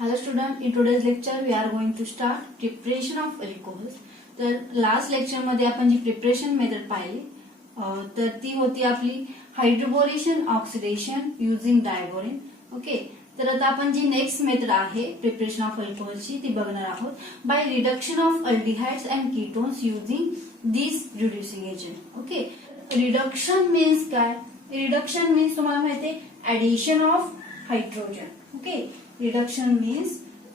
Hello student, in today's lecture we are going to start preparation of alcohols. तर last lecture मध्ये आपण जी preparation method पाहिली तर ती होती आपली hydroboration oxidation using diborane. Okay, तर आता आपण जी नेक्स्ट मेथड आहे प्रिपरेशन ऑफ अल्कोहोलची ती बघणार आहोत by reduction of aldehydes and ketones using this reducing agent. Okay, reduction means काय? रिडक्शन मीन्स तुम्हाला माहिती आहे addition of hydrogen. Okay, reduction means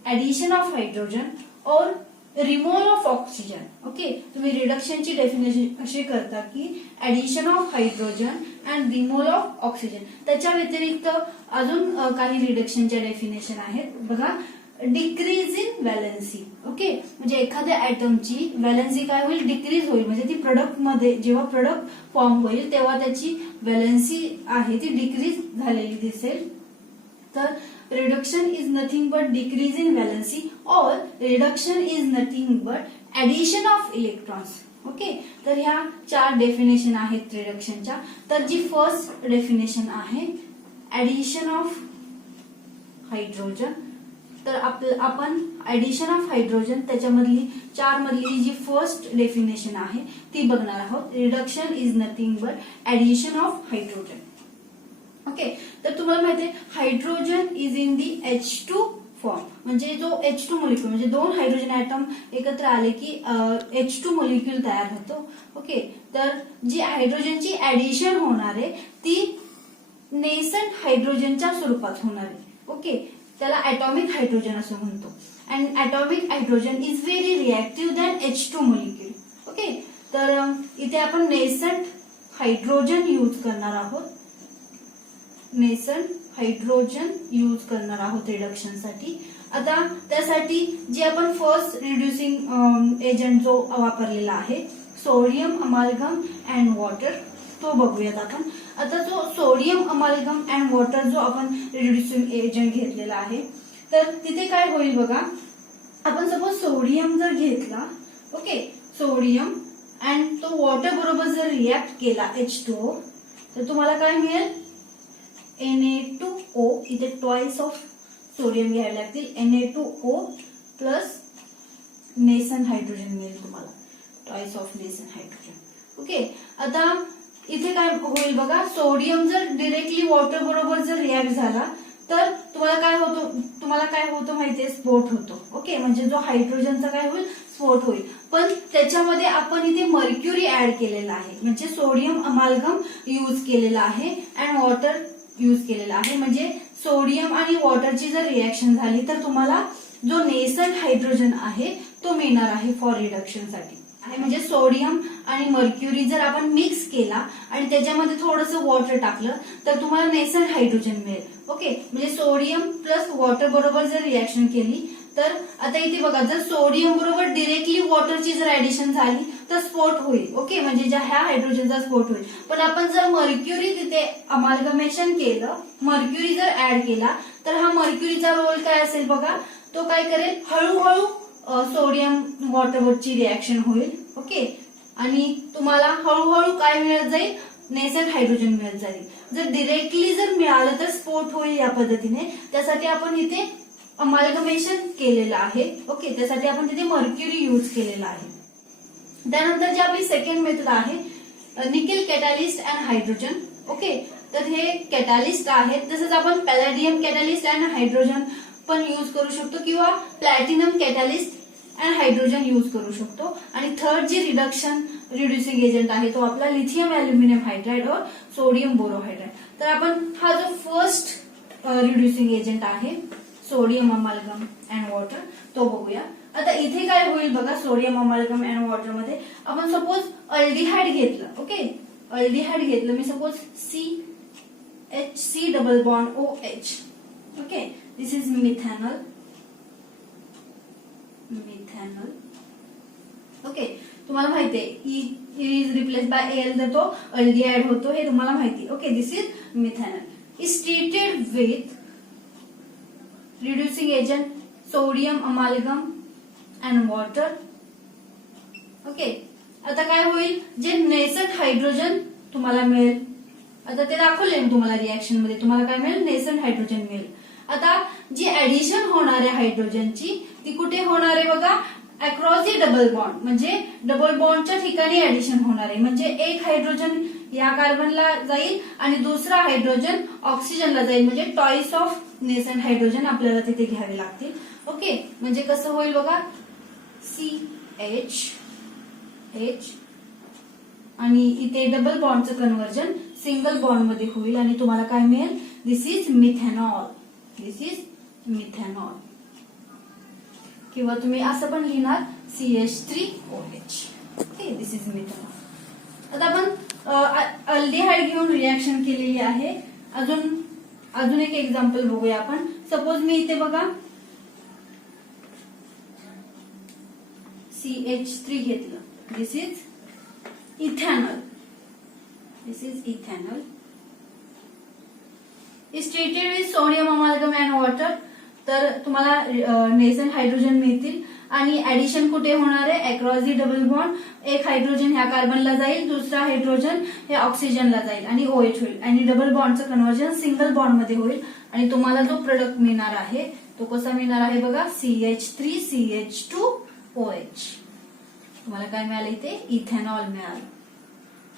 addition of hydrogen और रिमूव्हल ऑफ ऑक्सिजन. ओके, तुम्ही रिडक्शनची डेफिनेशन कशी करता की addition of hydrogen and removal of oxygen. त्याच्या व्यतिरिक्त अजून काही रिडक्शनच्या डेफिनेशन आहेत बघा. Decrease in valency. ओके, म्हणजे एखाद्या ऍटमची व्हॅलन्सी काय होईल? डिक्रीज होईल. म्हणजे ती प्रोडक्ट मध्ये जेव्हा प्रोडक्ट फॉर्म होईल तेव्हा त्याची व्हॅलन्सी आहे ती डिक्रीज झालेली दिसेल. तर reduction is nothing but decrease in valency or reduction is nothing but addition of electrons. Okay, तर ह्या चार डेफिनेशन आहेत रिडक्शनच्या. तर जी फर्स्ट डेफिनेशन आहे ऍडिशन ऑफ हायड्रोजन. तर आपण ऍडिशन ऑफ हायड्रोजन त्याच्यामधली चार मधली जी फर्स्ट डेफिनेशन आहे ती बघणार आहोत. Reduction is nothing but addition of hydrogen. Okay, तर तुम्हाला माहितीये hydrogen is in the H2 form. म्हणजे जो H2 मॉलिक्यूल म्हणजे दोन हायड्रोजन ऍटम एकत्र आले की H2 मॉलिक्यूल तयार होतो. ओके, तर जी हायड्रोजनची ऍडिशन होणार आहे ती नेसंट हायड्रोजनच्या स्वरूपात होणार आहे. ओके, त्याला ऍटॉमिक हायड्रोजन असं म्हणतो. And atomic hydrogen is very reactive than H2 molecule. Okay, तर इथे आपण नेसंट हायड्रोजन यूज करणार आहोत. नेसंट हायड्रोजन यूज करणार आहोत रिडक्शन साठी. आता त्यासाठी जे आपण फर्स्ट रिड्युसिंग एजंट जो वापरलेला आहे सोडियम अमाल्गम अँड वॉटर तो बघूयात आपण. आता जो सोडियम अमाल्गम अँड वॉटर जो आपण रिड्युसिंग एजंट घेतलेला आहे तर तिथे काय होईल बघा. आपण सपोज सोडियम जर घेतला, ओके, सोडियम अँड तो वॉटर बरोबर जर रिॲक्ट केला H2O तर तुम्हाला काय मिळेल? Na2O. इथे ट्वाइस ऑफ सोडियम घ्यावे लागतील. Na2O प्लस नेसंट हायड्रोजन मिळेल तुम्हाला. Twice of nascent hydrogen. Okay, आता इथे काय होईल बघा. सोडियम जर डिरेक्टली वॉटर बरोबर जर रिॲक्ट झाला तर तुम्हाला काय होतं माहितीये? स्फोट होतो. ओके, म्हणजे जो हायड्रोजनचा काय होईल? स्फोट होईल. पण त्याच्यामध्ये आपण इथे मर्क्युरी ऍड केलेला आहे. म्हणजे सोडियम अमाल्गम यूज केलेला आहे अँड वॉटर यूज केलेला आहे. म्हणजे सोडियम आणि वॉटरची जर रिॲक्शन झाली तर तुम्हाला जो नेसंट हायड्रोजन आहे तो मिळणार आहे फॉर रिडक्शन साठी. म्हणजे सोडियम आणि मर्क्युरी जर आपण मिक्स केला आणि त्याच्यामध्ये थोडंसं वॉटर टाकलं तर तुम्हाला नेसंट हायड्रोजन मिळेल. ओके, म्हणजे सोडियम प्लस वॉटर बरोबर जर रिॲक्शन केली तर आता इथे बघा जर सोडियम बरोबर डिरेक्टली वॉटरची जर ऍडिशन झाली तर स्फोट होईल. ओके, म्हणजे ज्या ह्या हायड्रोजनचा स्फोट होईल. पण आपण जर मर्क्युरी तिथे अमाल्गमेशन केलं, मर्क्युरी जर ऍड केला तर हा मर्क्युरीचा रोल काय असेल बघा. तो काय करेल? हळूहळू सोडियम वॉटरवरची रिॲक्शन होईल. ओके, आणि तुम्हाला हळूहळू काय मिळत जाईल? नेसंट हायड्रोजन मिळत जाईल. जर डिरेक्टली जर मिळालं तर स्फोट होईल या पद्धतीने. त्यासाठी आपण इथे अमाल्गमेशन केलेलं आहे. ओके, त्यासाठी आपण तिथे मर्क्युरी यूज केलेला आहे. त्यानंतर जी आपली सेकंड मेथड आहे nickel catalyst and hydrogen. Okay, तर हे कॅटॅलिस्ट आहेत. तसंच आपण पॅलेडियम कॅटॅलिस्ट अँड हायड्रोजन पण यूज करू शकतो किंवा platinum catalyst and hydrogen use करू शकतो. आणि थर्ड जी रिड्युसिंग एजंट आहे तो आपला लिथियम अल्युमिनियम हायड्राइड और सोडियम बोरोहायड्राइड. तर आपण हा जो फर्स्ट रिड्युसिंग एजंट आहे सोडियम अमाल्गम अँड वॉटर तो बघूया. आता इथे काय होईल बघा. सोडियम अमाल्गम अँड वॉटर मध्ये आपण सपोज अल्डिहाइड घेतलं. ओके, अल्डिहाइड घेतलं मी suppose CH double bond OH. Okay, this is methanol. Okay, तुम्हाला माहितीये इज रिप्लेस बाय Al जर तो अल्डिहाइड होतो हे तुम्हाला माहिती. Okay, this is methanol. Is treated with reducing agent sodium amalgam and water. Okay, आता काय होईल? जे नेसंट हायड्रोजन तुम्हाला मिळेल. आता ते दाखवले तुम्हाला रिॲक्शन मध्ये तुम्हाला काय मिळेल? नेसंट हायड्रोजन मिळेल. आता जी ऍडिशन होणार आहे हायड्रोजनची ती कुठे होणार आहे बघा, अक्रॉस दी डबल बॉन्ड, म्हणजे डबल बॉन्डच्या ठिकाणी ऍडिशन होणार आहे. म्हणजे एक हायड्रोजन या कार्बनला जाईल आणि दुसरा हायड्रोजन ऑक्सिजनला जाईल, म्हणजे टॉईस ऑफ नेसंट हायड्रोजन आपल्याला तिथे घ्यावे लागतील. ओके, म्हणजे कसं होईल बघा, CH आणि इथे डबल बॉन्डचं कन्व्हर्जन सिंगल बॉन्ड मध्ये होईल आणि तुम्हाला काय मिळेल, this is methanol. This is methanol. किंवा तुम्ही असं पण लिहिणार CH3OH. Okay, this is methanol. आता आपण अल्डिहाइड घेऊन रिॲक्शन केलेली आहे. अजून एक एक्झाम्पल बघूया आपण. सपोज मी इथे बघा CH3 घेतलं. This is ethanol. This is ethanol. Is treated with sodium amalgam and water. तर तुम्हाला नेसंट हायड्रोजन मिळतील आणि ऍडिशन कुठे होणार आहे, अक्रॉस दी डबल बॉन्ड. एक हायड्रोजन ह्या कार्बनला जाईल, दुसरा हायड्रोजन हे ऑक्सिजनला जाईल आणि OH होईल आणि डबल बॉन्डचं कन्व्हर्जन सिंगल बॉन्ड मध्ये होईल आणि तुम्हाला जो प्रोडक्ट मिळणार आहे तो कसा मिळणार आहे बघा, CH3CH2OH. तुम्हाला काय मिळालं इथे, इथेनॉल मिळालं.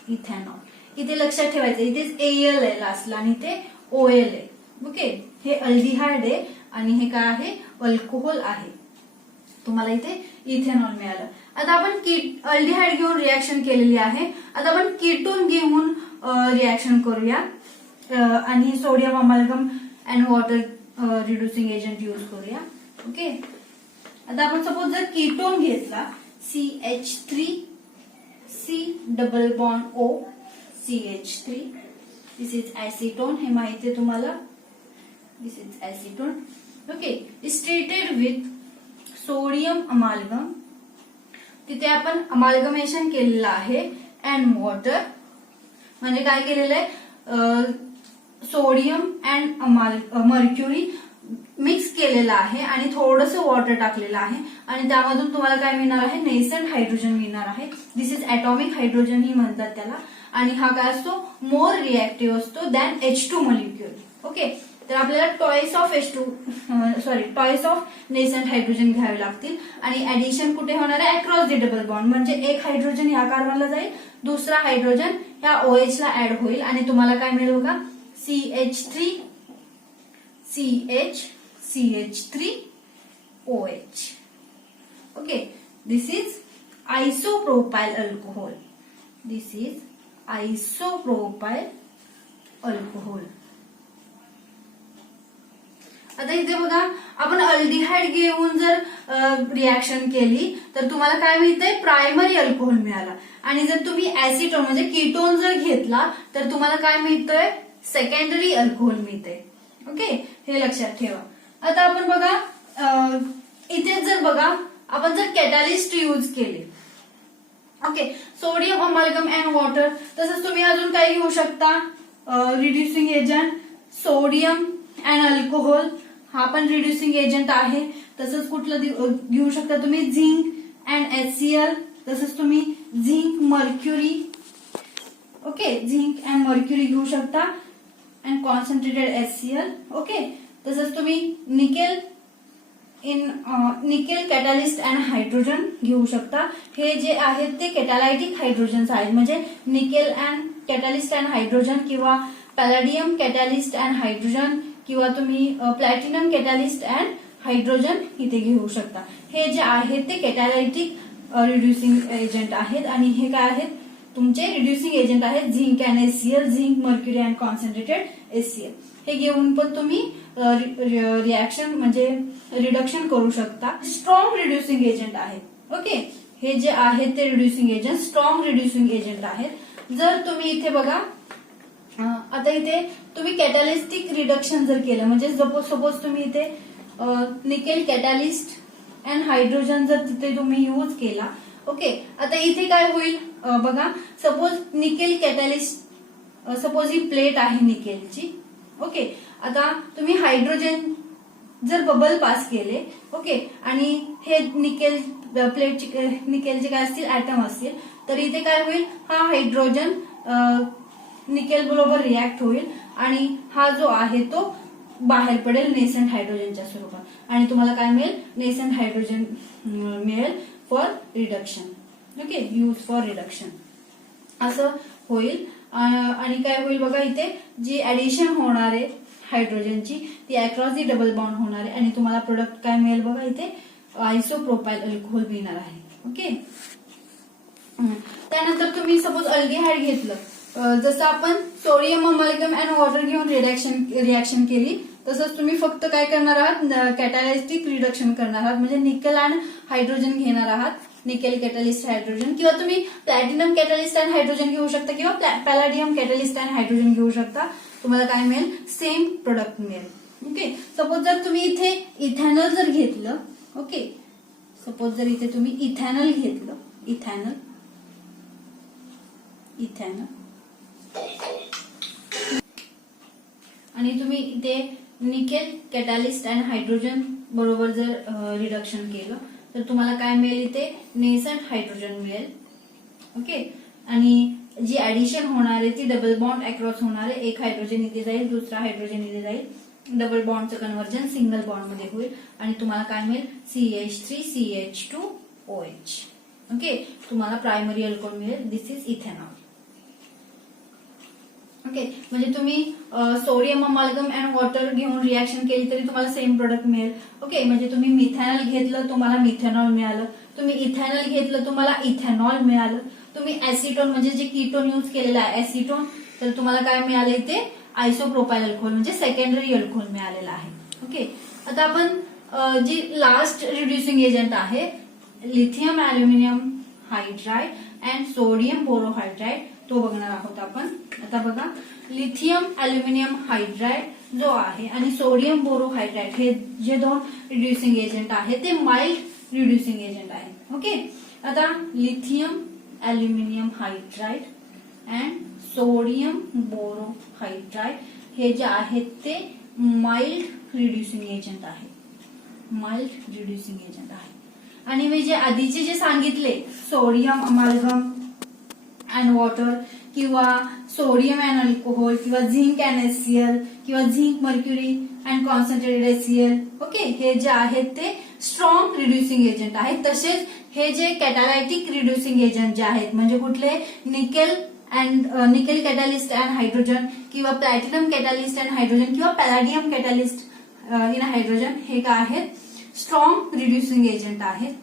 इथेनॉल. इथे लक्षात ठेवायचं, इथेच AL आहे लास्टला आणि इथे OL आहे. ओके, हे अल्डिहाइड आहे आणि हे काय आहे, अल्कोहोल आहे. तुम्हाला इथे इथेनॉल मिळालं. आता आपण अल्डिहाइड घेऊन रिॲक्शन केलेली आहे. आता आपण कीटोन घेऊन रिॲक्शन करूया आणि sodium amalgam and water reducing agent use करूया. ओके, आता आपण सपोज जर कीटोन घेतला, CH3C double bond O CH3. This is acetone. हे माहिती आहे तुम्हाला. This is acetone. Okay, is treated with sodium amalgam. तिथे आपण अमाल्गमेशन केलेलं आहे अँड वॉटर. म्हणजे काय केलेलं आहे, सोडियम अँड मर्क्युरी मिक्स केलेलं आहे आणि थोडंसं वॉटर टाकलेलं आहे आणि त्यामधून तुम्हाला काय मिळणार आहे, नेसंट हायड्रोजन मिळणार आहे. दिस इज ॲटॉमिक हायड्रोजन ही म्हणतात त्याला. आणि हा काय असतो, मोर रिएक्टिव्ह असतो दॅन H2 मॉलिक्युल. ओके, तर आपल्याला टॉईस ऑफ नेसंट हायड्रोजन घ्यावे लागतील आणि ऍडिशन कुठे होणार आहे, अक्रॉस दी डबल बॉन्ड. म्हणजे एक हायड्रोजन ह्या कार्बनला जाईल, दुसरा हायड्रोजन ह्या OH ला ऍड होईल आणि तुम्हाला काय मिळेल बघा, CH3CH3OH. Okay, this is isopropyl alcohol. This is isopropyl alcohol. आता इथे बघा, आपण अल्डिहाइड घेऊन जर रिॲक्शन केली तर तुम्हाला काय मिळतंय, प्रायमरी अल्कोहोल मिळाला. आणि जर तुम्ही ऍसिटोन म्हणजे कीटोन जर घेतला तर तुम्हाला काय मिळतंय, सेकंडरी अल्कोहोल मिळते. ओके, हे लक्षात ठेवा. आता आपण बघा इथे जर बघा आपण जर कॅटॅलिस्ट यूज केले, okay, sodium amalgam and water. तसंच तुम्ही अजून काय घेऊ शकता, reducing agent sodium and alcohol, हा पण रिड्युसिंग एजंट आहे. तसंच कुठलं घेऊ शकता तुम्ही, झिंक अँड HCl. तसंच तुम्ही zinc mercury. Okay, zinc and mercury घेऊ शकता अँड कॉन्सन्ट्रेटेड HCl. ओके, तसंच तुम्ही निकेल कॅटॅलिस्ट अँड हायड्रोजन घेऊ शकता. हे जे आहेत ते कॅटॅलायटिक हायड्रोजन्स आहेत, म्हणजे nickel and catalyst and hydrogen किंवा पॅलेडियम कॅटॅलिस्ट अँड हायड्रोजन किंवा तुम्ही प्लॅटिनम कॅटॅलिस्ट अँड हायड्रोजन इथे घेऊ शकता. हे जे आहेत ते कॅटॅलायटिक रिड्युसिंग एजंट आहेत आणि हे काय आहेत, तुमचे रिड्युसिंग एजंट आहेत zinc and HCl, zinc mercury and concentrated HCl. हे घेऊन पण तुम्ही रिॲक्शन म्हणजे रिडक्शन करू शकता. स्ट्रॉंग रिड्युसिंग एजंट आहेत. ओके, हे जे आहेत ते reducing agent strong reducing agent आहेत. जर तुम्ही इथे बघा, आता इथे तुम्ही कॅटॅलिस्टिक रिडक्शन जर केलं, म्हणजे सपोज तुम्ही इथे निकेल कॅटॅलिस्ट अँड हायड्रोजन जर तिथे तुम्ही यूज केला. ओके, आता इथे काय होईल बघा, सपोज निकेल कॅटॅलिस्ट, सपोज ही प्लेट आहे निकेलची. ओके, आता तुम्ही हायड्रोजन जर बबल पास केले, ओके, आणि हे निकेल प्लेटचे निकेलचे काय असतील, ऍटम असतील, तर इथे काय होईल, हा हायड्रोजन निकेल बरोबर रिॲक्ट होईल आणि हा जो आहे तो बाहेर पडेल नेसेंट हायड्रोजनच्या स्वरूपात आणि तुम्हाला काय मिळेल, नेसेंट हायड्रोजन मिळेल for reduction. Okay, use for reduction असं होईल. आणि काय होईल बघा, इथे जी ऍडिशन होणार आहे हायड्रोजनची ती अक्रॉस दी डबल बॉन्ड होणार आहे आणि तुम्हाला प्रोडक्ट काय मिळेल बघा, इथे आयसोप्रोपाइल अल्कोहोल मिळणार आहे. ओके, त्यानंतर तुम्ही सपोज अल्डिहाइड घेतलं, जसं आपण सोडियम अमाल्गम अँड वॉटर घेऊन रिॲक्शन केली, तसंच तुम्ही फक्त काय करणार आहात, कॅटॅलिस्टिक रिडक्शन करणार आहात, म्हणजे निकेल अँड हायड्रोजन घेणार आहात, निकेल कॅटॅलिस्ट हायड्रोजन, किंवा तुम्ही प्लॅटिनम कॅटॅलिस्ट अँड हायड्रोजन घेऊ शकता किंवा पॅलाडियम कॅटॅलिस्ट अँड हायड्रोजन घेऊ शकता. तुम्हाला काय मिळेल, सेम प्रोडक्ट मिळेल. ओके, सपोज जर तुम्ही इथे इथॅनॉल जर घेतलं, ओके, सपोज जर इथे तुम्ही इथॅनॉल घेतलं, इथॅनॉल आणि तुम्ही इथे निकेल कॅटॅलिस्ट अँड हायड्रोजन बरोबर जर रिडक्शन केलं तर तुम्हाला काय मिळेल, इथे नेसेंट हायड्रोजन मिळेल. ओके, आणि जी ऍडिशन होणार आहे ती डबल बॉन्ड अक्रॉस होणार आहे, एक हायड्रोजन इथे जाईल, दुसरा हायड्रोजन इथे जाईल, डबल बॉन्डचं कन्व्हर्जन सिंगल बॉन्ड मध्ये होईल आणि तुम्हाला काय मिळेल, CH3CH2OH. ओके, तुम्हाला प्रायमरी अल्कोहोल मिळेल. This is ethanol. ओके, म्हणजे तुम्ही सोडियम अमाल्गम अँड वॉटर घेऊन रिॲक्शन केली तरी तुम्हाला सेम प्रोडक्ट मिळेल. ओके, म्हणजे तुम्ही मिथॅनॉल घेतलं तुम्हाला मिथेनॉल मिळालं, तुम्ही इथॅनॉल घेतलं तुम्हाला इथेनॉल मिळालं, तुम्ही ऍसिटोन म्हणजे जे कीटोन यूज केलेलं आहे ऍसिटोन, तर तुम्हाला काय मिळालं, इथे आयसोप्रोपाइल अल्कोहोल म्हणजे सेकंडरी अल्कोहोल मिळालेला आहे. ओके, आता आपण जी लास्ट रिड्युसिंग एजंट आहे lithium aluminium hydride and sodium borohydride तो बघणार आहोत आपण. आता बघा, लिथियम अॅल्युमिनियम हायड्राइड जो आहे आणि सोडियम बोरोहायड्राइड हे जे दोन रिड्युसिंग एजंट आहेत ते माइल्ड रिड्युसिंग एजंट आहेत. ओके, आता lithium aluminium hydride and sodium borohydride हे जे आहेत ते माइल्ड रिड्युसिंग एजंट आहे, माइल्ड रिड्युसिंग एजंट आहे. आणि मी जे आधीचे जे सांगितले सोडियम अमाल्गम अँड वॉटर किंवा सोडियम अँड अल्कोहोल किंवा झिंक अँड HCl किंवा zinc mercury and concentrated HCl, okay, हे जे आहेत ते स्ट्रॉंग रिड्युसिंग एजंट आहेत. तसेच हे जे कॅटॅलायटिक रिड्युसिंग एजंट जे आहेत म्हणजे कुठले, निकेल कॅटॅलिस्ट अँड हायड्रोजन किंवा प्लॅटिनम कॅटॅलिस्ट अँड हायड्रोजन किंवा पॅलाडियम कॅटॅलिस्ट इन हायड्रोजन, हे काय आहेत, स्ट्रॉंग रिड्युसिंग एजंट आहेत.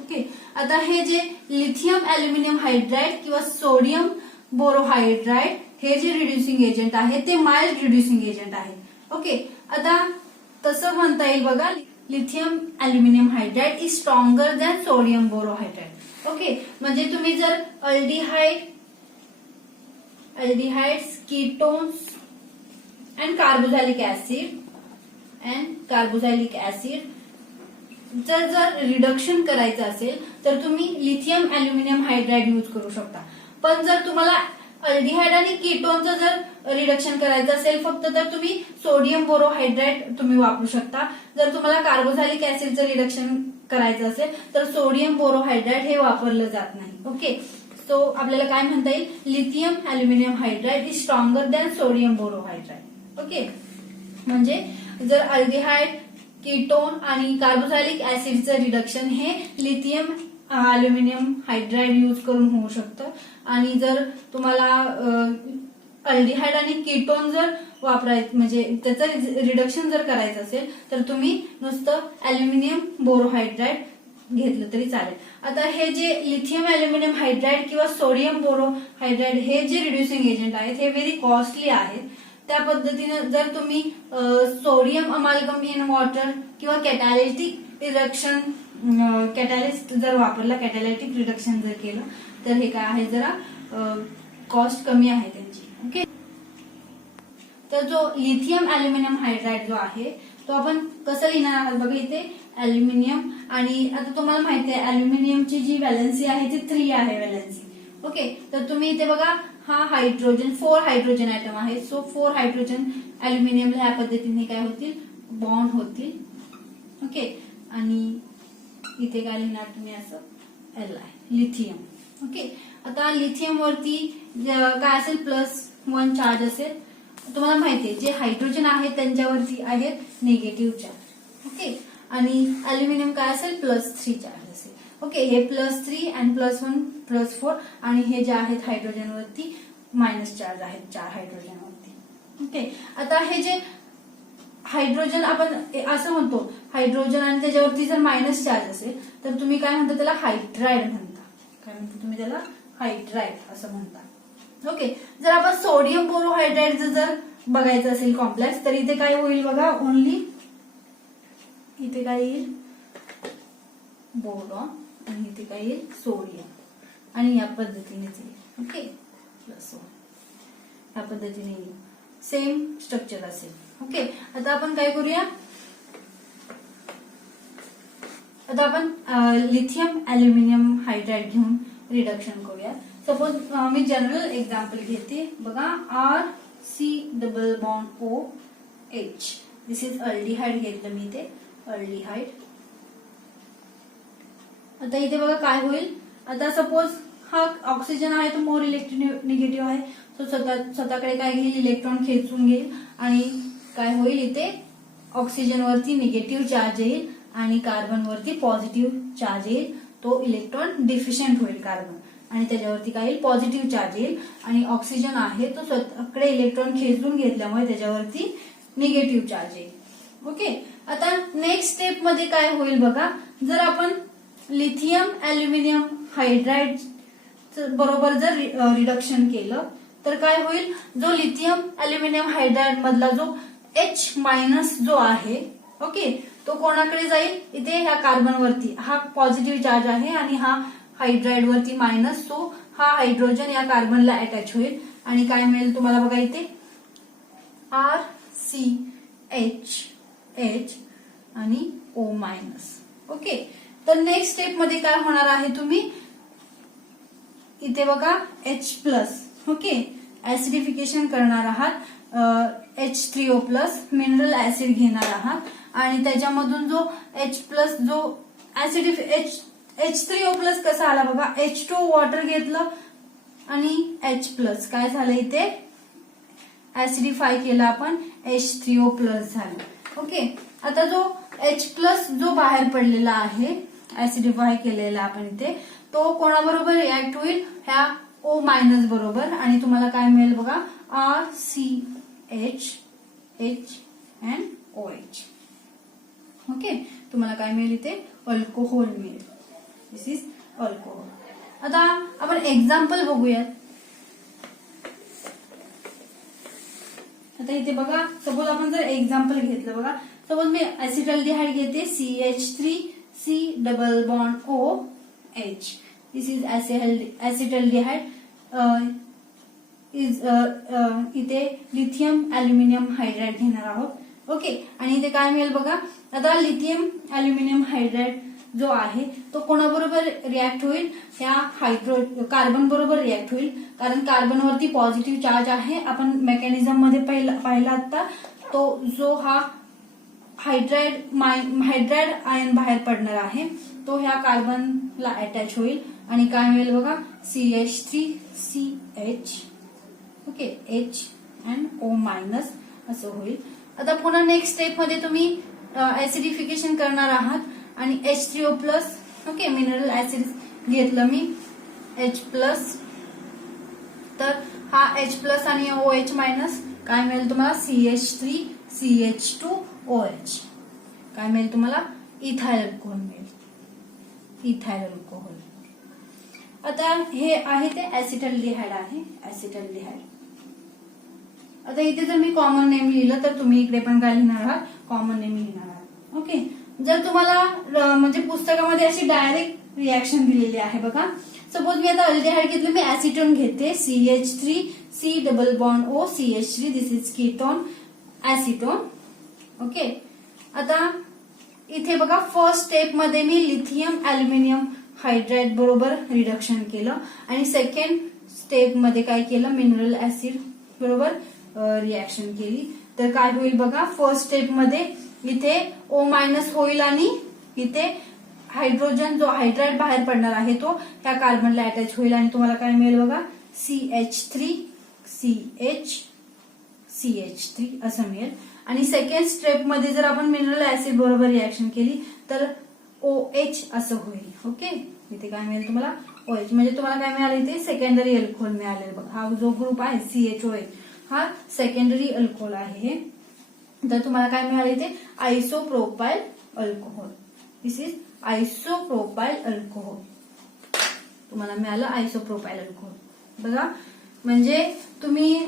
ओके, आता हे जे लिथियम अॅल्युमिनियम हायड्राइड किंवा सोडियम बोरोहायड्राइड हे जे रिड्युसिंग एजंट आहे ते माइल्ड रिड्युसिंग एजंट आहे. ओके, आता तसं म्हणता येईल बघा, lithium aluminium hydride is stronger than sodium borohydride. Okay, म्हणजे तुम्ही जर aldehydes, ketones and carboxylic acid जर रिडक्शन करायचं असेल तर तुम्ही लिथियम अॅल्युमिनियम हायड्राइड यूज करू शकता. पण जर तुम्हाला अल्डिहाइड आणि कीटोनचं जर रिडक्शन करायचं असेल फक्त तर तुम्ही सोडियम बोरोहायड्राइड तुम्ही वापरू शकता. जर तुम्हाला कार्बोझॅलिक ऍसिडचं रिडक्शन करायचं असेल तर सोडियम बोरोहायड्राइड हे वापरलं जात नाही. ओके, सो आपल्याला काय म्हणता येईल, lithium aluminium hydride is stronger than sodium borohydride. Okay, म्हणजे जर अल्डिहाइड, कीटोन आणि कार्बोझॅलिक ऍसिडचं रिडक्शन हे लिथियम अॅल्युमिनियम हायड्राइड यूज करून होऊ शकतं. आणि जर तुम्हाला अल्डिहाइड आणि कीटोन जर वापरायचं म्हणजे त्याचं रिडक्शन जर करायचं असेल तर तुम्ही नुसतं अॅल्युमिनियम बोरोहायड्राइड घेतलं तरी चालेल. आता हे जे लिथियम अॅल्युमिनियम हायड्राइड किंवा सोडियम बोरोहायड्राइड हे जे रिड्युसिंग एजंट आहेत हे व्हेरी कॉस्टली आहेत. त्या पद्धतीनं जर तुम्ही सोडियम अमाल्गम इन वॉटर किंवा कॅटॅलिटिक रिडक्शन कॅटॅलिस्ट जर वापरला, कॅटॅलिटिक रिडक्शन जर केलं तर हे काय आहे, जरा कॉस्ट कमी आहे त्यांची. ओके, तर जो लिथियम अॅल्युमिनियम हायड्राइड जो आहे तो आपण कसं लिहिणार आहात बघा, इथे अॅल्युमिनियम आणि आता तुम्हाला माहिती आहे अॅल्युमिनियमची जी व्हॅलन्सी आहे ती 3 आहे व्हॅलन्सी. ओके, तर तुम्ही इथे बघा हा हायड्रोजन 4 हायड्रोजन ऍटम आहे. सो 4 हायड्रोजन अॅल्युमिनियमला ह्या पद्धतीने काय होतील, बॉन्ड होतील. ओके, आणि इथे काय लिहिणार तुम्ही, असं L आहे लिथियम. ओके, आता लिथियम वरती काय असेल, +1 चार्ज असेल तुम्हाला माहिती आहे जे हायड्रोजन आहेत त्यांच्यावरती आहेत निगेटिव्ह चार्ज. ओके, आणि अल्युमिनियम काय असेल +3 चार्ज असेल. ओके, हे +3 आणि +1 +4 आणि हे जे आहेत हायड्रोजन वरती मायनस चार्ज आहेत 4 हायड्रोजन वरती. ओके, आता हे जे हायड्रोजन आपण असं म्हणतो हायड्रोजन आणि त्याच्यावरती जर मायनस चार्ज असेल तर तुम्ही काय म्हणता त्याला हायड्राइड म्हणता. काय म्हणता तुम्ही त्याला हायड्राइड असं म्हणता. ओके, जर आपण सोडियम बोरोहायड्राइडचं जर बघायचं असेल कॉम्प्लेक्स तर इथे काय होईल बघा, ओनली इथे काय येईल बोरॉन आणि इथे काय येईल सोडियम आणि या पद्धतीनेच येईल. ओके, +1 या पद्धतीने येईल, सेम स्ट्रक्चर असेल. ओके, आता आपण काय करूया, आता आपण लिथियम अल्युमिनियम हायड्राइड घेऊन रिडक्शन करूया. सपोज मी जनरल एक्झाम्पल घेते बघा, RC≡OH. दिस इज अल्डिहाइड घेतलं मी, ते अल्डिहाइड. आता इथे बघा काय होईल, आता सपोज हा ऑक्सिजन आहे तो मोर इलेक्ट्रोनिगेटिव्ह आहे, तो स्वतःकडे काय घेईल इलेक्ट्रॉन खेचून घेईल आणि काय होईल इथे ऑक्सिजन वरती निगेटिव्ह चार्ज येईल आणि कार्बन वरती पॉझिटिव्ह चार्ज येईल. तो इलेक्ट्रॉन डिफिशियंट होईल कार्बन आणि त्याच्यावरती काय येईल पॉझिटिव्ह चार्ज येईल आणि ऑक्सिजन आहे तो स्वतःकडे इलेक्ट्रॉन खेचून घेतल्यामुळे त्याच्यावरती निगेटिव्ह चार्ज येईल. ओके, आता नेक्स्ट स्टेप मध्ये काय होईल बघा, जर आपण लिथियम अल्युमिनियम हायड्राइड बरोबर जर रिडक्शन केलं तर काय होईल, जो लिथियम अल्युमिनियम हायड्राइड मधला जो H- जो आहे, ओके, तो कोणाकडे जाईल, इथे ह्या कार्बन वरती हा पॉझिटिव्ह चार्ज आहे आणि हा हायड्राइड वरती मायनस, सो हा हायड्रोजन या कार्बनला अटॅच होईल आणि काय मिळेल तुम्हाला बघा इथे RCH आणि O-. ओके, तर नेक्स्ट स्टेप मध्ये काय होणार आहे, तुम्ही इथे बघा H+, ओके, ऍसिडिफिकेशन करणार आहात, H3O+ मिनरल ऍसिड घेणार आहात आणि त्याच्यामधून जो H+ जो H3O+ कसा आला बघा, H2 वॉटर घेतलं आणि H+ काय झालं इथे ऍसिडिफाय केलं आपण, H3O+ झालं. ओके, आता जो H+ जो बाहेर पडलेला आहे ऍसिडिफाय केलेला आपण इथे, तो कोणाबरोबर रिॲक्ट होईल, ह्या O- बरोबर आणि तुम्हाला काय मिळेल बघा RCH and OH. ओके, तुम्हाला काय मिळेल इथे अल्कोहोल मिळेल. This is alcohol. आता आपण एक्झाम्पल बघूयात. आता इथे बघा, सपोज आपण जर एक्झाम्पल घेतलं बघा, सपोज मी ऍसिटल्डिहाइड घेते CH3C≡OH. This is acetaldehyde. इथे लिथियम अल्युमिनियम हायड्राइड घेणार आहोत. ओके, आणि इथे काय मिळेल बघा, आता लिथियम अल्युमिनियम हायड्राइड जो आहे तो कोणाबरोबर रिॲक्ट होईल, ह्या कार्बन बरोबर रिॲक्ट होईल, कारण कार्बनवरती पॉझिटिव्ह चार्ज आहे. आपण मेकॅनिझम मध्ये पाहिला आता, तो जो हा हायड्राइड आयन बाहेर पडणार आहे तो ह्या कार्बनला अटॅच होईल आणि काय मिळेल बघा CH3CH, okay, H and O- असं होईल. आता पुन्हा नेक्स्ट स्टेप मध्ये तुम्ही ऍसिडिफिकेशन करणार आहात आणि H3O+, ओके, मिनरल ऍसिड घेतलं मी H+, तर हा H+ आणि OH- काय मिळेल तुम्हाला CH3CH2OH. काय मिळेल तुम्हाला इथाइल अल्कोहोल मिळेल, इथाइल अल्कोहोल. आता हे आहे ते ऍसिटल्डिहाइड आहे, ऍसिटल्डिहाइड. आता इथे जर मी कॉमन नेम लिहिलं तर तुम्ही इकडे पण काय लिहिणार आहात, कॉमन नेम लिहिणार आहात. ओके, जर तुम्हाला म्हणजे पुस्तकामध्ये अशी डायरेक्ट रिॲक्शन दिलेली आहे बघा, सपोज मी आता अल्डिहाइड घेतलं, मी ऍसिटोन घेते CH3C≡OCH3. This is ketone acetone. Okay, आता इथे बघा फर्स्ट स्टेप मध्ये मी लिथियम अल्युमिनियम हायड्राइड बरोबर रिडक्शन केलं आणि सेकंड स्टेप मध्ये काय केलं, मिनरल ऍसिड बरोबर रिॲक्शन केली. तर काय होईल बघा, फर्स्ट स्टेप मध्ये इथे O- होईल आणि इथे हायड्रोजन जो हायड्राइड बाहेर पडणार आहे तो त्या कार्बनला अटॅच होईल आणि तुम्हाला काय मिळेल बघा CH3CH CH3 असं मिळेल. आणि सेकंड स्टेप मध्ये जर आपण मिनरल ऍसिड बरोबर रिॲक्शन केली तर OH असं होईल. ओके, इथे काय मिळेल तुम्हाला OH, म्हणजे तुम्हाला काय मिळालं इथे सेकंडरी अल्कोहोल मिळालेलं बघा. हा जो ग्रुप आहे CHOH हा सेकंडरी अल्कोहोल आहे. तर तुम्हाला काय मिळालं इथे isopropyl alcohol. This is isopropyl alcohol. तुम्हाला मिळालं आयसोप्रोपाइल अल्कोहोल. बघा, म्हणजे तुम्ही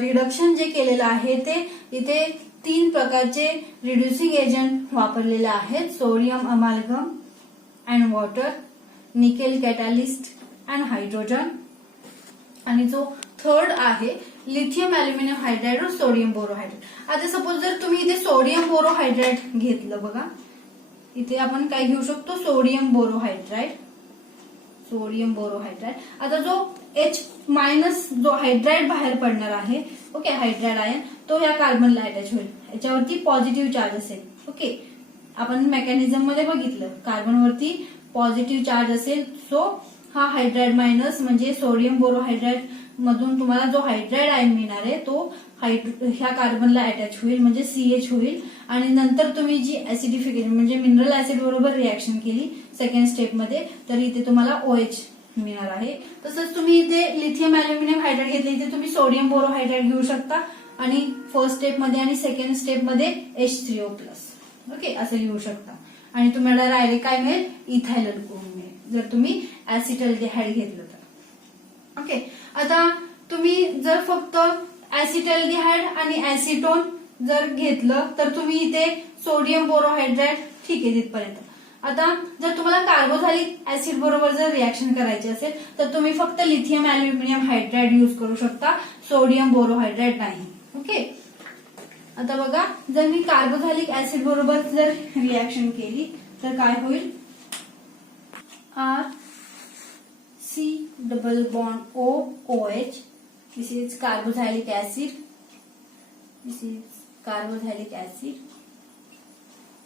रिडक्शन जे केलेलं आहे ते इथे 3 प्रकारचे रिड्युसिंग एजंट वापरलेले आहेत. Sodium amalgam and water, nickel catalyst and hydrogen, आणि जो थर्ड आहे लिथियम अल्युमिनियम हायड्राइड और सोडियम बोरोहायड्राइड. आता सपोज जर तुम्ही इथे सोडियम बोरोहायड्राइड घेतलं, बघा इथे आपण काय घेऊ शकतो सोडियम बोरोहायड्राइड. Sodium borohydride. आता जो H मायनस जो हायड्राइड बाहेर पडणार आहे, ओके, हायड्राइड आयन, तो या कार्बनला अटॅच होईल. याच्यावरती पॉझिटिव्ह चार्ज असेल. ओके, आपण मेकॅनिझम मध्ये बघितलं कार्बनवरती पॉझिटिव्ह चार्ज असेल. सो हा हायड्राइड मायनस म्हणजे सोडियम बोरोहायड्राइड मधून तुम्हाला जो हायड्राइड आयन मिळणार आहे तो ह्या कार्बनला अटॅच होईल म्हणजे CH होईल. आणि नंतर तुम्ही जी ऍसिडिफिकेशन म्हणजे मिनरल ऍसिड बरोबर रिॲक्शन केली सेकंड स्टेप मध्ये तर इथे तुम्हाला OH मिळणार आहे. तसंच तुम्ही इथे लिथियम अल्युमिनियम हायड्राइड घेतले, इथे तुम्ही सोडियम बोरोहायड्राइड घेऊ शकता आणि फर्स्ट स्टेप मध्ये आणि सेकंड स्टेप मध्ये H3O+. ओके, असं लिहू शकता. आणि तुम्हाला डायरेक्ट काय मिळेल इथाइल अल्कोहोल मिळेल जर तुम्ही ऍसिटल्डिहाइड घेतलं तर. ओके, आता तुम्ही जर फक्त ऍसिटल्डिहाइड आणि ऍसिटोन जर घेतलं तर तुम्ही इथे सोडियम बोरोहायड्राइड ठीक आहे तिथपर्यंत. आता जर तुम्हाला कार्बोझॅलिक ऍसिड बरोबर जर रिॲक्शन करायची असेल तर तुम्ही फक्त लिथियम अल्युमिनियम हायड्राइड यूज करू शकता, सोडियम बोरोहायड्राइड नाही. ओके, आता बघा जर मी कार्बोझॅलिक ऍसिड बरोबर जर रिॲक्शन केली तर काय होईल RC double bond OH. This is carboxylic acid. This is carboxylic acid.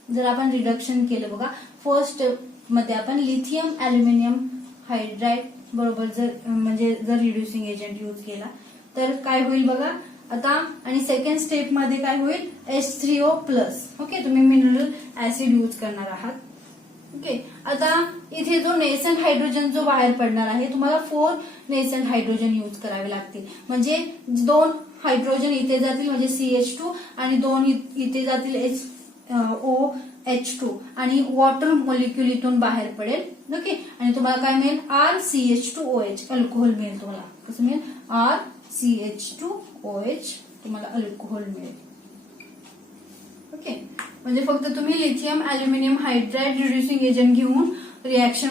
जर आपण रिडक्शन केलं बघा फर्स्ट मध्ये आपण लिथियम अल्युमिनियम हायड्राइड बरोबर जर म्हणजे जर रिड्युसिंग एजंट यूज केला तर काय होईल बघा आता. आणि सेकंड स्टेप मध्ये काय होईल H3O+. ओके, तुम्ही मिनरल ऍसिड यूज करणार आहात. ओके, आता इथे जो नेसंट हायड्रोजन जो बाहेर पडणार आहे तुम्हाला 4 नेसंट हायड्रोजन यूज करावे लागतील. म्हणजे 2 हायड्रोजन इथे जातील म्हणजे CH2 आणि 2 इथे जातील OH2 आणि वॉटर मॉलिक्युल इथून बाहेर पडेल. ओके, आणि तुम्हाला काय मिळेल RCH2OH अल्कोहोल मिळेल. तुम्हाला कसं मिळेल RCH2OH तुम्हाला अल्कोहोल मिळेल. ओके, म्हणजे फक्त तुम्ही lithium aluminium hydride reducing agent घेऊन रिॲक्शन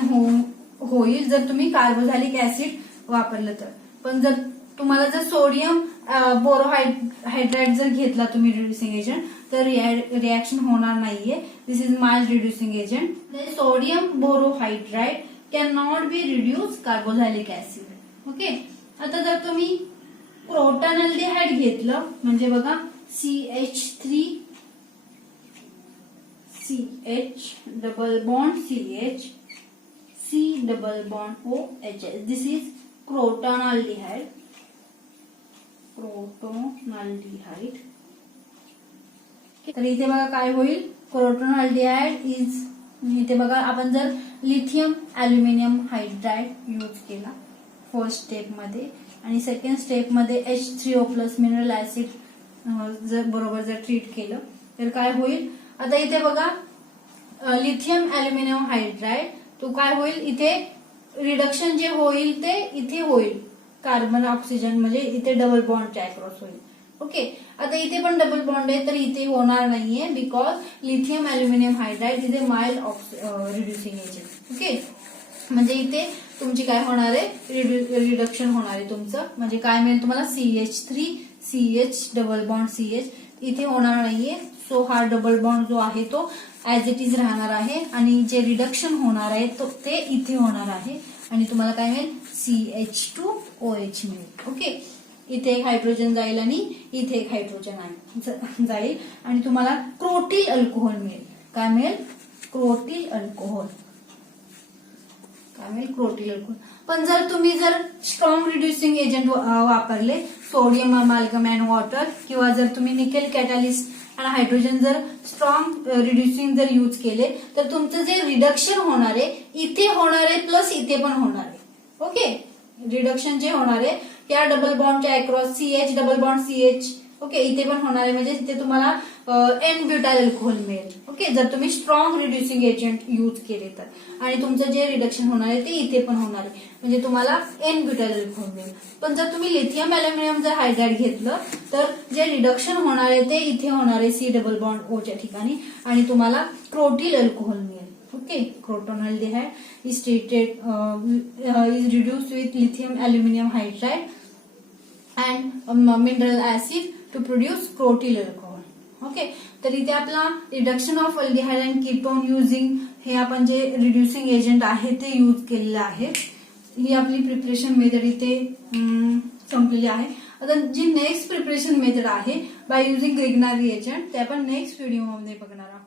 होईल जर तुम्ही कार्बोझॅलिक ऍसिड वापरलं तर. पण जर तुम्हाला जर सोडियम बोरोहायड्राइड जर घेतला तुम्ही रिड्युसिंग एजंट तर रिॲक्शन होणार नाहीये. This is mild reducing agent. Sodium borohydride can not be reduce carboxylic acid. Okay, आता जर तुम्ही क्रोटॉनल्डिहाइड घेतलं म्हणजे बघा CH double bond CH C double bond OH. This is crotonaldehyde. Crotonaldehyde. तर इथे बघा काय होईल क्रोटॉनल्डिहाइड इज. इथे बघा आपण जर लिथियम अल्युमिनियम हायड्राइड यूज केला फर्स्ट स्टेप मध्ये आणि सेकंड स्टेप मध्ये H3O+ मिनरल ऍसिड जर बरोबर जर ट्रीट केलं तर काय होईल. आता इथे बघा लिथियम अल्युमिनियम हायड्राइड तो काय होईल इथे रिडक्शन जे होईल ते इथे होईल कार्बन ऑक्सिजन म्हणजे इथे डबल बॉन्ड अक्रॉस होईल. ओके, आता इथे पण डबल बॉन्ड आहे तर इथे होणार नाहीये बिकॉज लिथियम अल्युमिनियम हायड्राइड इथे माइल्ड रिड्युसिंग एजंट. ओके, म्हणजे इथे तुमची काय होणार आहे रिडक्शन होणार आहे तुमचं. म्हणजे काय मिळेल तुम्हाला CH3 CH double bond CH इथे होणार नाहीये. सो हा डबल बॉन्ड जो आहे तो ऍज इट इज राहणार आहे आणि जे रिडक्शन होणार आहे ते इथे होणार आहे आणि तुम्हाला काय मिळेल CH2OH मिळेल. ओके, इथे एक हायड्रोजन जाईल आणि इथे एक हायड्रोजन जाईल आणि तुम्हाला क्रोटील अल्कोहोल मिळेल. काय मिळेल क्रोटील अल्कोहोल. काय मिळेल क्रोटील अल्कोहोल. पण जर स्ट्रॉंग रिड्युसिंग एजंट वापरले सोडियम अमाल्गम अँड वॉटर किंवा जर तुम्ही निकेल कॅटॅलिस्ट आणि हायड्रोजन जर स्ट्रॉंग रिड्युसिंग जर यूज केले तर तुमचं जे रिडक्शन होणार आहे इथे होणार आहे प्लस इथे पण होणार आहे. ओके, रिडक्शन जे होणार आहे या डबल बॉन्डच्या across CH double bond CH okay इथे पण होणार आहे म्हणजे इथे तुम्हाला एन ब्युटाइल अल्कोहोल मिळेल. ओके, जर तुम्ही स्ट्रॉंग रिड्युसिंग एजंट यूज केले तर आणि तुमचं जे रिडक्शन होणार आहे ते इथे पण होणार आहे म्हणजे तुम्हाला एन ब्युटाइल अल्कोहोल मिळेल. पण जर तुम्ही लिथियम अल्युमिनियम जर हायड्राइड घेतलं तर जे रिडक्शन होणार आहे ते इथे होणार आहे C डबल बॉन्ड O च्या ठिकाणी आणि तुम्हाला क्रोटील अल्कोहोल मिळेल. Okay, crotonaldehyde is treated is reduced with lithium aluminum hydride and mineral acid to produce crotyl alcohol. Okay, तर इथे आपला reduction of aldehyde and ketone using हे आपण जे रिड्युसिंग एजंट आहे ते यूज केलेलं आहे. ही आपली प्रिपरेशन मेथड इथे संपलेली आहे. आता जी नेक्स्ट प्रिपरेशन मेथड आहे बाय युजिंग ग्रिग्नारी एजंट ते आपण नेक्स्ट व्हिडिओमध्ये बघणार आहोत.